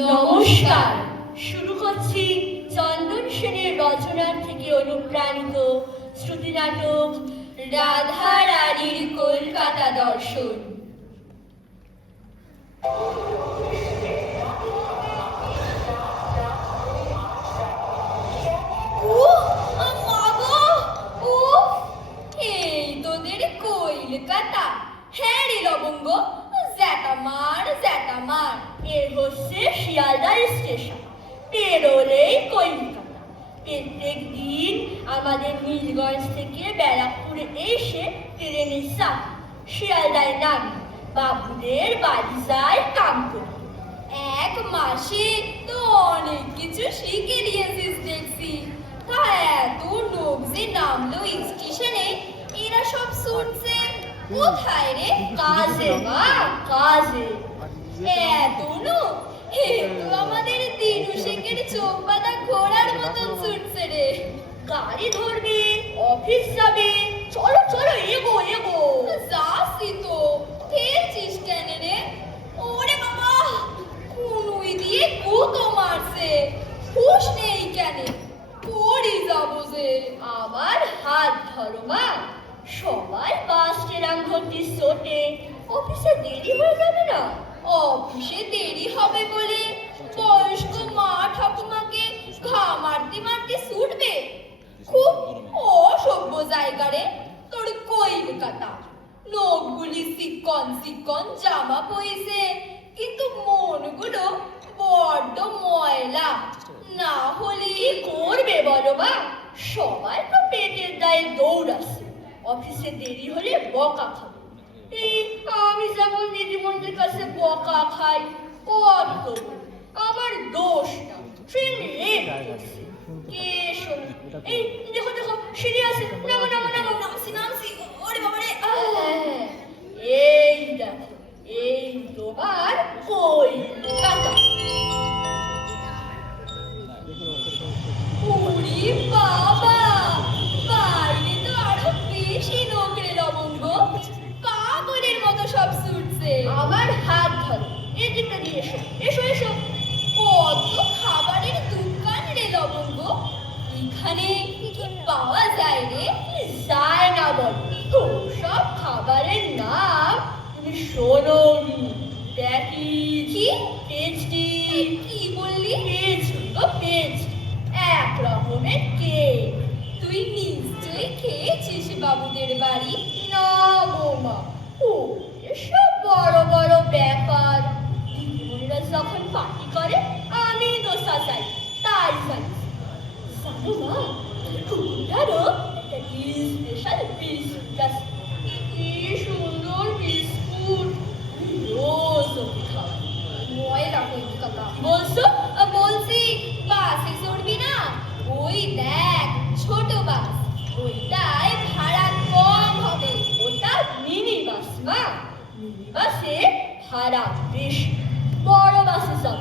নমস্কার, শুরু করছি চন্দন সেনের রচনার থেকে অনুপ্রাণিত শ্রুতি নাটক রাধা রানীর কলকাতা দর্শন। এই তোদের কলকাতা? হ্যাঁ রে লবঙ্গ, জ্যাটামার এ হচ্ছে শিয়ালদা স্টেশন, পেরোলেই কলকাতা। প্রত্যেক দিন আমাদের নীলগঞ্জ থেকে ব্যারাকপুরে এসে ট্রেনের চাপ, শিয়ালদায় নামি বাবুদের বাড়ি যায় কাম করতে। এক মাসে তো অনেক কিছু শিখে নিয়েছিস দেখছি। তা এত লোক যে নামলো স্টেশনে, এরা সব শুনছে কোথায় রে? কাজে মা, কাজে। এত লোক, হে তো আমাদের দিনু শেখের চোখ বাঁধা ঘোড়ার মতন ছুটছে রে। গাড়ি ধরবে, অফিস যাবে, চলো চলো এগো এগো। যাচ্ছি তো, খেয়েছিস কেন রে? ওরে বাবা, কুনুই দিয়ে গুঁতো মারছে, হুঁশ নেই কেন? পড়ি যাবো যে। আবার হাত ধরো মা, সবাই বাস ট্রেন ঘন্টির চোটে অফিসে দেরি হয়ে যাবে না? অফিসে দেরি হবে বলে বয়স্ক মা ঠাকুমাকে ঘা মারতে মারতে ছুটবে? খুব অসভ্য জায়গা রে তোর কলকাতা। লোকগুলি চিকন চিকন জামা পইছে, কিন্তু মনগুলো বড্ড ময়লা। না হলে কি করবে বলো মা? সবাই তো পেটের দায়ে দৌড়াচ্ছে, অফিসে দেরি হলে বকা খাবে। এই আমি যেমন দিদিমণির কাছে বকা খাই, কত আমার দোষ না, ট্রেন লেট করছে। কে শোন, এই দেখো দেখো সিঁড়ি আছে, নামো নামো নামো। নামছি নামছি, ওরে বাবা রে। এই দেখো, এই তোমার কলকাতা। ওরে বাবা, বাইরে তো আরো বেশি লোক রে লবঙ্গ, পাগলের মতো সব ছুটছে। আমার হাত ধরো, এদিকটা দিয়ে এসো এসো এসো। কত খাবারের দোকান রে লবঙ্গ, এখানে কি পাওয়া যায় রে? যায় না বল, সব খাবারের নাম তুমি শোনো দেখি। কি পেস্ট্রি? কি বললি? পেস্ট্রি গো পেস্ট্রি, এক রকমের কেক। তুই নিশ্চয়ই খেয়েছিস বাবুদের বাড়ি? না গো মা, ও এসব বড় বড় ব্যাপার। দিদিমণিরা যখন পার্টি করে আমি দোসা চাই, তাই জানি। জানো মা, কুকুরটারও একটা স্পেশাল বিস্কুট আছে, কি সুন্দর বিস্কুট, রোজ ওকে খাওয়াই। ময়লা কলকাতা। বলছো? বলছি বাসে চড়বি না? ওই দেখ ছোট বাস, ওইটায় ভাড়া কম হবে। ওটা মিনি বাস মা, মিনি বাসে ভাড়া বেশি। বড় বাসে যাব,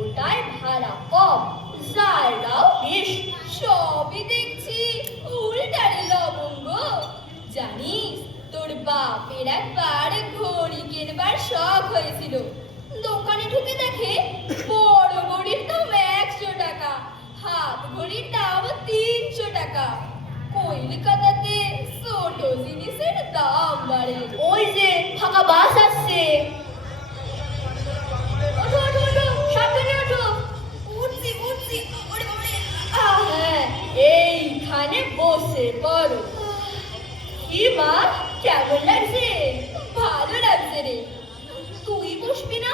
ওটায় ভাড়া কম, জায়গাও বেশি। সবই দেখছি উল্টারে লবঙ্গ। জানিস তোর বাপের একবার ঘড়ি কেনবার শখ হয়েছিল, দোকানে ঢুকে দেখে বড় ঘড়ির দাম 100 টাকা, হাত ঘড়ির দাম 300 টাকা। কলকাতাতে ছোট জিনিসের দাম বাড়ে। ওই যে ফাঁকা বাস আসছে, ওঠো ওঠো ওঠো, সাবধানে ওঠো। উঠছি উঠছি, ওরে বাবা রে। হ্যাঁ, এইখানে বসে পড়ো। কি মা, কেমন লাগছে? ভালো লাগছে রে। তুই বসবি না?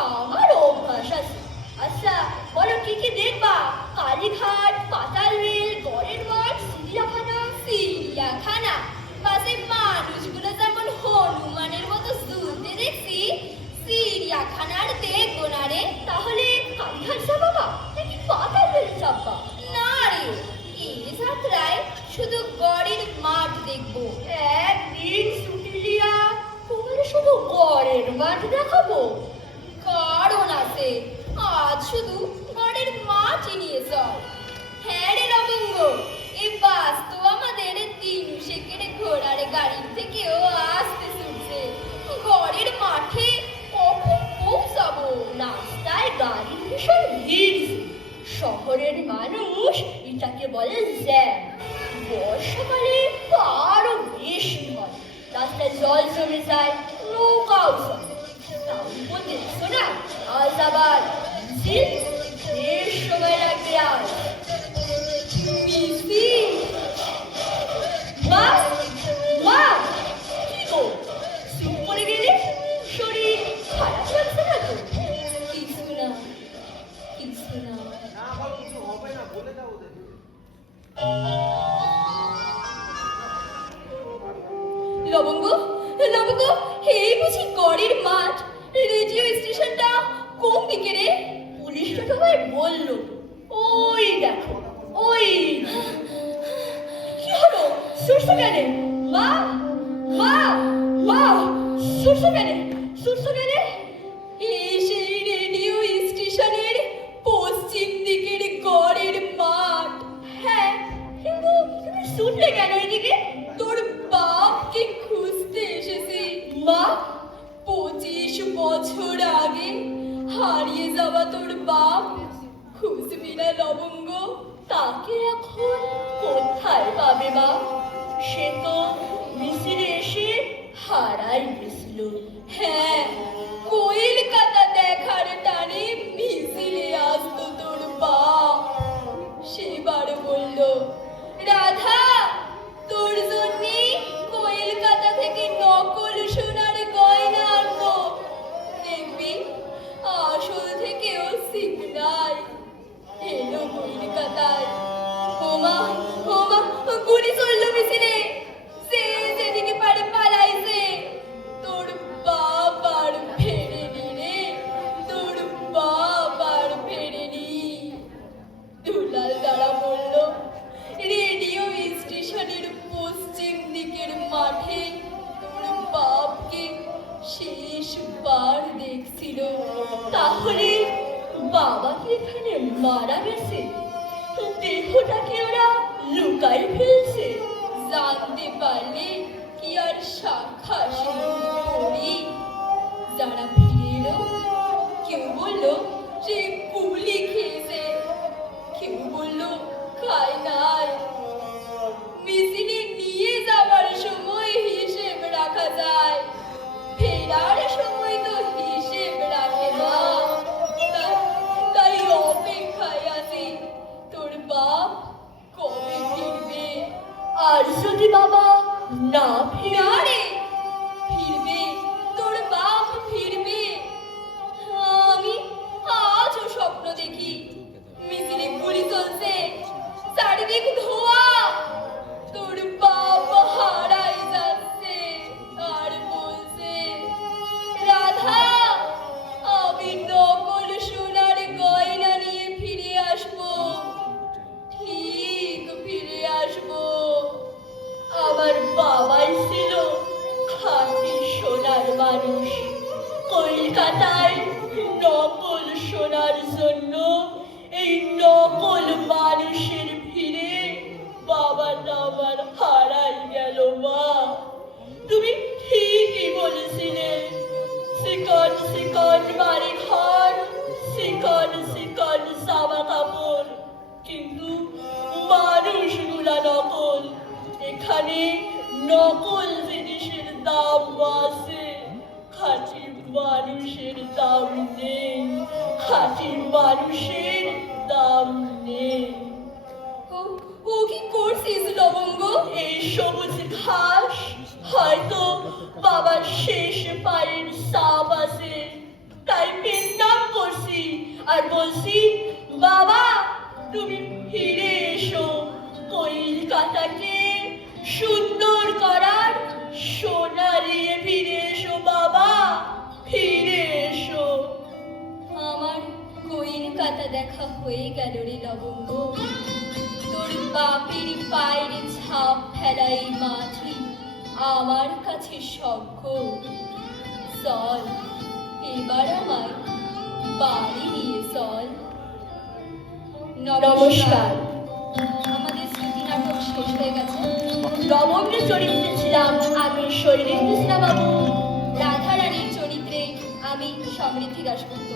আমার অভ্যাস আছে। আচ্ছা বলো, কি কি দেখবা? কালীঘাট, পাতাল রেল, গড়ের মাঠ, চিড়িয়াখানা। চিড়িয়াখানা? বাসে মানুষগুলো যেমন হনুমানের মতো ঝুলতে দেখছি, চিড়িয়াখানার দেখবো না রে। তাহলে কালীঘাট যাবা নাকি পাতাল রেল যাবা? না রে, এই যাত্রায় শুধু গড়ের মাঠ দেখবো। একদিন ছুটি লিয়া তোমার শুধু গড়ের মাঠ দেখাবো? কারণ আছে, আজ শুধু গড়ের মাঠই নিয়ে চল। হ্যাঁ রে লবঙ্গ, এই বাস তো আমাদের দিনু শেখের ঘোড়ার গাড়ির থেকেও আসতে ছুটছে। গড়ের মাঠে কখন বলে জ্যাম। বর্ষাকালে তো আরো বেশি হয়, রাস্তায় জল জমে যায়, নৌকাও চলে। তারপর দেখছো না, আজ আবার মিছিল, বেশ সময় লাগবে আজ। মিছিল? মা, মা, কি গো, চুপ করে গেলে? শরীর খারাপ লাগছে না তো? কিছু না, কিছু না। লবঙ্গ, লবঙ্গ, এই বুঝি গড়ের মাঠ? রেডিও স্টেশনটা কোন দিকে রে? পুলিশটা তোমায় বললো। ওই দেখো, ওই। কি হলো? সুরসা কেন? মা, মা, মা, সুরসা কেন? সুরসা কেন? এই সেই রেডিও স্টেশনের পশ্চিম দিকের গড়ের মাঠ। হ্যাঁ, কিন্তু তুমি শুনলে কেন এদিকে? তোর বাপকে খুঁজতে এসেছি। মা, 25 বছর আগে হারিয়ে যাওয়া তোর বাপ, খুঁজবি না লবঙ্গ? তাকে এখন কোথায় পাবে মা? সে তো মিছিলে এসে হারাই গেছিল। হ্যাঁ, কলকাতা দেখার টানে মিছিলে আসতো তোর বাপ। সেবার বলল, রাধা, তোর জন্যে কলকাতা থেকে নকল সোনার গয়না আনবো, দেখবি আসল থেকেও সিগনাল এলো কলকাতায়। ওমা, ওমা, গুলি চললো মিছিলে, সে যেদিকে পারে পালাইছে। তোর বাপ আর ফেরেনি রে, তোর বাপ আর ফেরেনি। দুলাল দাঁড়া বলল, রেডিও স্টেশনের পশ্চিম দিকের মাঠে তোর বাপকে শেষবার দেখছিল। তাহলে বাবা কি এখানে মারা গেছে? দেহটাকে ওরা লুকাই ফেলছে? জানতে পারলে কি আর শাখা সিঁদুর করি? যারা ফিরে এলো, কেউ বললো যে গুলি খেয়েছে, কেউ বললো খায় নাই। মিছিলে নিয়ে যাওয়ার সময় হিসেব রাখা যায়, ফেরার সময় তো হিসেব রাখে না। তাই অপেক্ষায় আছি, তোর বাপ কবে ফিরবে। আর যদি বাবা না ফিরে? ফিরবে, তোর বাপ ফিরবে। আমি আজও স্বপ্ন দেখি, মিছিলে গুলি চলছে, চারিদিক ধোঁয়া, তোর বাপ হারাই যাচ্ছে আর বলছে, রাধা, আমি নকল সোনার গয়না নিয়ে ফিরে আসবো, ঠিক ফিরে আসবো। আমার বাবাই ছিল খাঁটি সোনার মানুষ। কলকাতায় নকল সোনার জন্য এই নকল মানুষের ভিড়ে বাবাটা আমার হারাই গেল। মা, তুমি ঠিকই বলেছিলে, চিকন চিকন বাড়ি ঘর, চিকন চিকন জামা কাপড়, কিন্তু মানুষগুলা নকল। এখানে নকল জিনিসের দাম আছে, খাঁটি মানুষের দাম নেই, খাঁটি মানুষের দাম নেই। ও কি করছিস লবঙ্গ? এই সবুজ ঘাস হয়তো বাবার শেষ পায়ের ছাপ আছে, তাই পেন্টাম করছি আর বলছি, বাবা তুমি ফিরে এসো, কলকাতাকে সুন্দর করার সোনা নিয়ে ফিরে এসো বাবা, ফিরে এসো। আমার কলকাতা দেখা হয়ে গেল রে লবঙ্গ। তোর বাপের পায়ের ছাপ ফেলা এই মাটি আমার কাছে সখ্য। চল, এবার আমার বাড়ি নিয়ে চল। নমস্কার। আমাদের স্মৃতি নাটক শেষ হয়ে গেছে। লবঙ্গের চরিত্রে ছিলাম আমি শৈলেন্দ্র সিনহা বাবু, রাধারানীর চরিত্রে আমি সমৃদ্ধি দাশগুপ্ত।